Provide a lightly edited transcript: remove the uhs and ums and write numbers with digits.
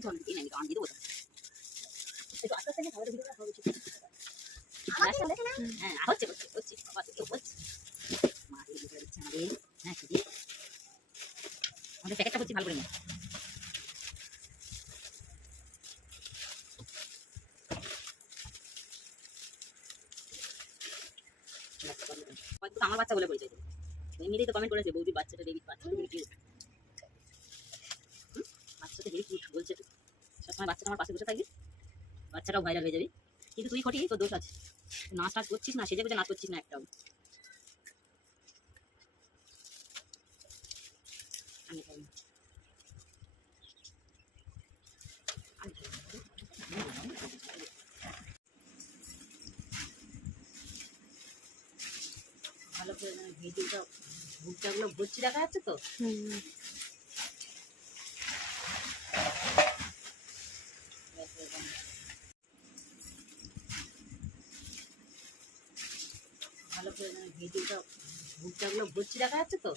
কিছু হবে না, আমি দিয়ে দেবো তো। একটু আস্তে আস্তে তাহলে ভিডিওটা হবে ঠিক। হ্যাঁ হচ্ছে হচ্ছে হচ্ছে বাবা তো হচ্ছে। মা দিয়ে দিচ্ছে আমাদের। হ্যাঁ কি দিয়ে আমাদের প্যাকেটটা হচ্ছে ভালো করে নিয়ে। হয়তো আমার বাচ্চা বলে পরিচয় দেবে। এমনিতেই তো কমেন্ট করেছে বৌদি বাচ্চাটা বেবি বাচ্চাটা বেবি কিউট। বাচ্চাটা বেবি কিউট বলছে তো। সবসময় বাচ্চাটা আমার পাশে বসে থাকবি, বাচ্চাটাও ভাইরাল হয়ে যাবে। কিন্তু তুই খটি তোর দোষ আছে, নাচ টাচ করছিস না, সেজে গুজে নাচ করছিস না একটাও। ভালো করে ভিডিওটা ভুট্টাগুলো ভুচ্ছি দেখা যাচ্ছে তো। ভালো করে ভিডিওটা ভুট্টাগুলো ভুচ্ছি দেখা যাচ্ছে তো।